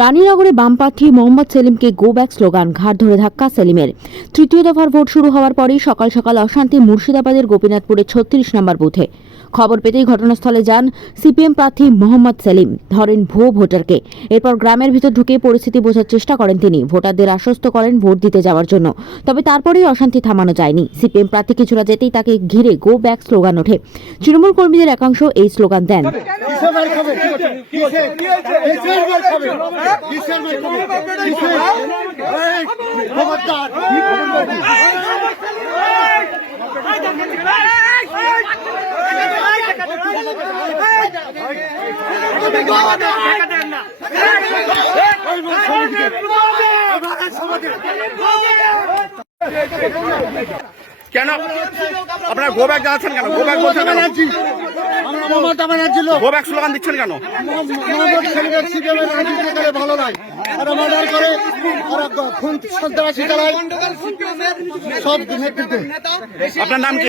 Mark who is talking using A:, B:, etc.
A: রানীনগরে বামপ্রার্থী মোহাম্মদ সেলিমকে go back slogan ঘাট ধরে ধাক্কা সেলিমের। তৃতীয় দফার ভোট শুরু হওয়ার পরেই সকাল সকাল অশান্তি মুর্শিদাবাদের গোপীনাথপুরের ছত্রিশ নম্বর বুথে। খবর পেতেই ঘটনাস্থলে যান সিপিএম প্রার্থী মোহাম্মদ সেলিম। ধরেন ভুয়ো ভোটারকে। এরপর গ্রামের ভিতর ঢুকে পরিস্থিতি বোঝার চেষ্টা করেন তিনি। ভোটারদের আশ্বস্ত করেন ভোট দিতে যাওয়ার জন্য। তবে তারপরেই অশান্তি থামানো যায়নি। সিপিএম প্রার্থী কিছুটা যেতেই তাকে ঘিরে গো ব্যাক স্লোগান ওঠে। তৃণমূল কর্মীদের একাংশ এই স্লোগান দেন।
B: মার খাবে কিসের কিসের মার খাবে কিসের মার খাবে কিসের এই, খবরদার
C: কেন? আপনারা ব্যাক জানাচ্ছেন কেন? গো ব্যাক বলছেন কেন?
B: ব্যানার্জি আমরা মমতা ব্যানার্জি লোক।
C: গো ব্যাক স্লোগান দিচ্ছেন কেন?
B: মোহাম্মদ সেলিমের সিপিএমের রাজনীতি করে ভালো নয় ওরা মার্ডার করে ওরা খুন সন্ত্রাসী চালায় সব নেতৃত্বে
C: আপনার নাম কি?